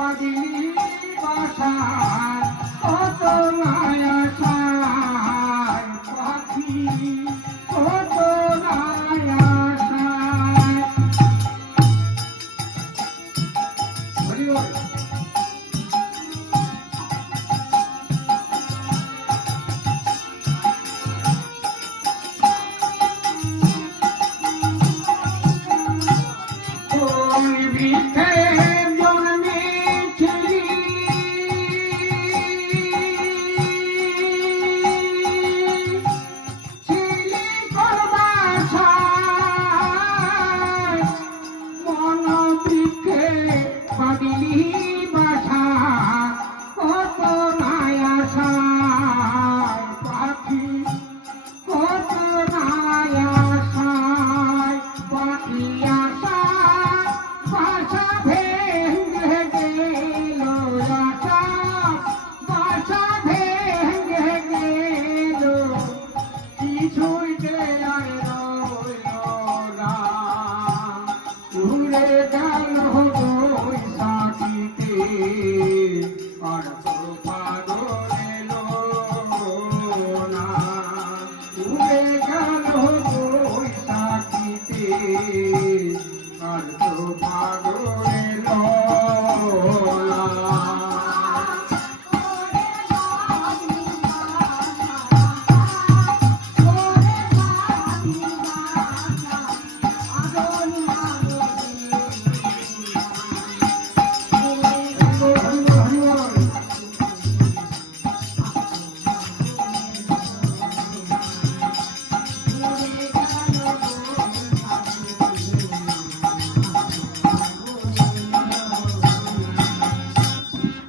পাগিলি বাসায় কত মায়া সায় পাখি কত মায়া সায়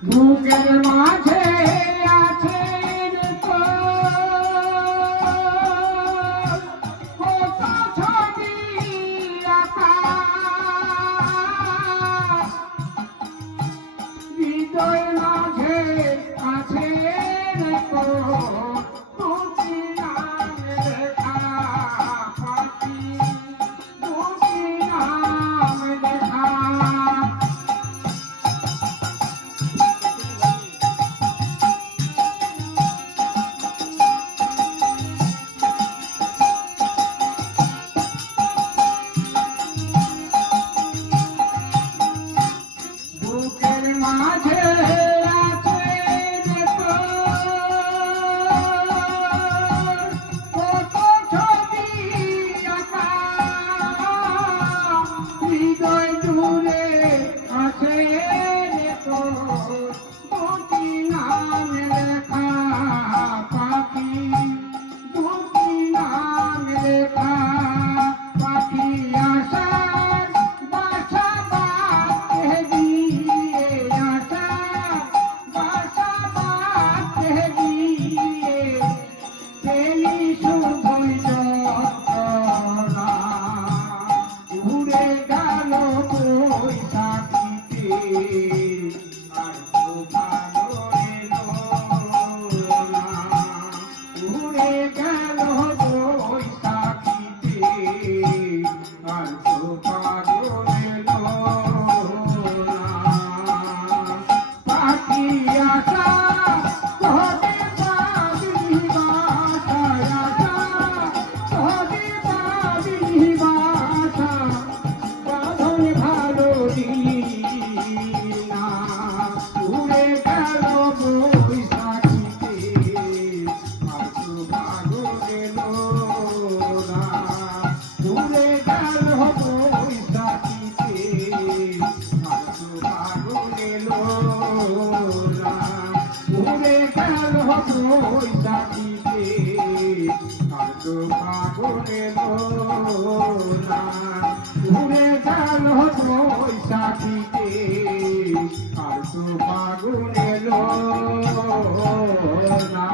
বুকের মাঝে আছেন কত ছবি আঁকা হৃদয় মাঝে আছেন দুটি নাম লেখা পাখি দুটি নাম লেখা বুকের মাঝে আছে কত ছবি আঁকা হৃদয় জুড়ে আছে দুটি নাম লেখা পাখি দুটি নাম লেখা পাখি আশার বাসা বাঁধতে গিয়ে আশা বাসা বাঁধতে গিয়ে পেলি শুধুই যন্ত্রণা উড়ে গেল বৈশাখীতে আর তো ভালো এলো না উড়ে গেল বৈশাখীতে আর তো ভালো এলো না পাখি আশা তোদের পাবি বাসায় আশা তোদের পাবি বাসা বাঁধন ভালো দিলি না উড়ে গেল বৈশাখীতে আর তো ভালো এলো না উড়ে গেল বৈশাখীতে আর তো ভালো এলো না উড়ে গেল বৈশাখীতে আর তো ভালো এলো না উড়ে গেল বৈশাখীতে আর তো ফাগুন এলো না।